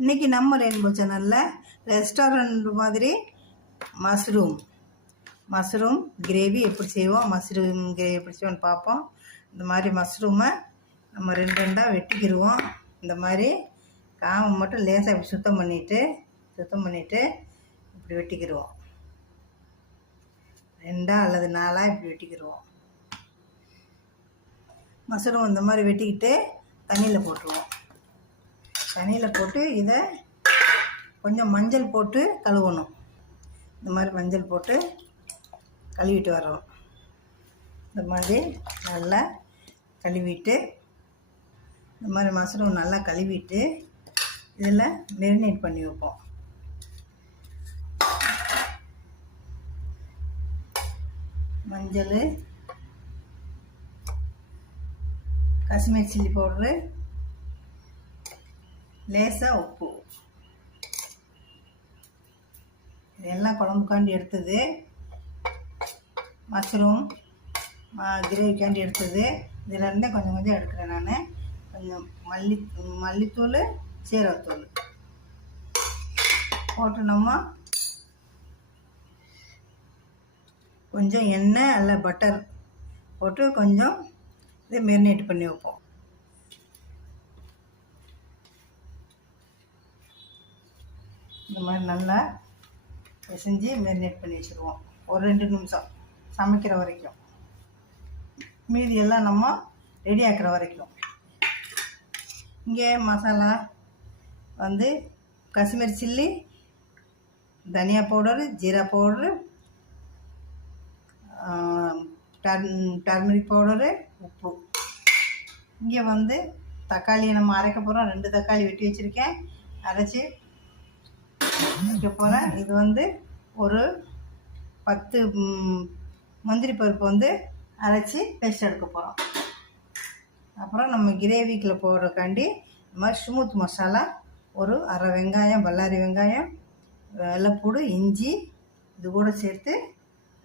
இன்றைக்கி நம்ம ரெயின்போ சேனலில் ரெஸ்டாரண்ட் மாதிரி மஷ்ரூம் கிரேவி எப்படி செய்வோம், மஷ்ரூம் கிரேவி எப்படி செய்வோம்னு பார்ப்போம். இந்த மாதிரி மஷ்ரூமை நம்ம ரெண்டாக வெட்டிக்கிடுவோம். இந்த மாதிரி காமை மட்டும் லேசாக இப்படி சுத்தம் பண்ணிவிட்டு இப்படி வெட்டிக்கிடுவோம். 2 அல்லது 4 இப்படி வெட்டிக்கிடுவோம். மஷ்ரூம் இந்த மாதிரி வெட்டிக்கிட்டு தண்ணியில் போட்டுருவோம். தண்ணியில் போட்டு இதை கொஞ்சம் மஞ்சள் போட்டு கழுவணும். இந்த மாதிரி மஞ்சள் போட்டு கழுவிட்டு வரோம். இந்த மாதிரி நல்லா கழுவிட்டு இந்த மாதிரி மஷ்ரூம் நல்லா கழுவிட்டு இதில் மேரினேட் பண்ணி வைப்போம். மஞ்சள், காஷ்மீர் சில்லி பவுடரு, லேசாக உப்பு, இதெல்லாம் குழம்புக்காண்டி எடுத்தது. மஷ்ரூம் கிரேவிக்காண்டி எடுத்தது. இதில் இருந்தே கொஞ்சம் கொஞ்சம் எடுக்கிறேன் நான். கொஞ்சம் மல்லித்தூள், சீரகத்தூள் போட்டு நம்ம கொஞ்சம் எண்ணெய் அல்ல பட்டர் போட்டு கொஞ்சம் இதை மேரினேட் பண்ணி வைப்போம். இந்த மாதிரி நல்லா செஞ்சு மேரினேட் பண்ணி வச்சுருவோம். ஒரு 2 நிமிஷம் சமைக்கிற வரைக்கும், மீதி எல்லாம் நம்ம ரெடி ஆக்கிற வரைக்கும். இங்கே மசாலா வந்து காஷ்மீர் சில்லி, தனியா powder, jeera powder, turmeric powder, உப்பு. இங்கே வந்து தக்காளியை நம்ம அரைக்க போகிறோம். 2 தக்காளி வெட்டி வச்சுருக்கேன், அரைச்சி வைக்க போகிறேன். இது வந்து ஒரு 10 முந்திரி பருப்பு வந்து அரைச்சி பேஸ்ட் எடுக்க போகிறோம். அப்புறம் நம்ம கிரேவிக்குள்ள போடுறக்காண்டி இந்த மாதிரி ஸ்மூத் மசாலா ஒரு அரை வெங்காயம், பல்லாரி வெங்காயம், வெள்ளைப்பூடு, இஞ்சி, இது கூட சேர்த்து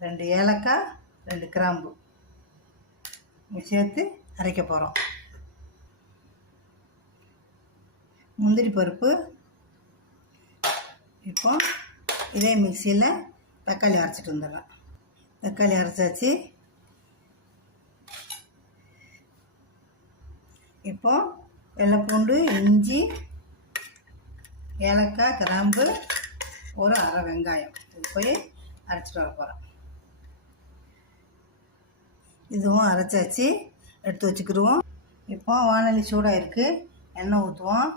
2 ஏலக்காய், 2 கிராம்பு சேர்த்து அரைக்க போகிறோம். முந்திரி பருப்பு இப்போ இதே மிக்சியில் தக்காளி அரைச்சிட்டு வந்துடலாம். தக்காளி அரைச்சாச்சு. இப்போ வெள்ளைப்பூண்டு, இஞ்சி, ஏலக்காய், கிராம்பு, ஒரு அரை வெங்காயம் இது போய் அரைச்சிட்டு வர போகிறோம். இதுவும் அரைச்சாச்சு, எடுத்து வச்சுக்கிடுவோம். இப்போ வானொலி சூடாக இருக்குது, எண்ணெய் ஊற்றுவோம்.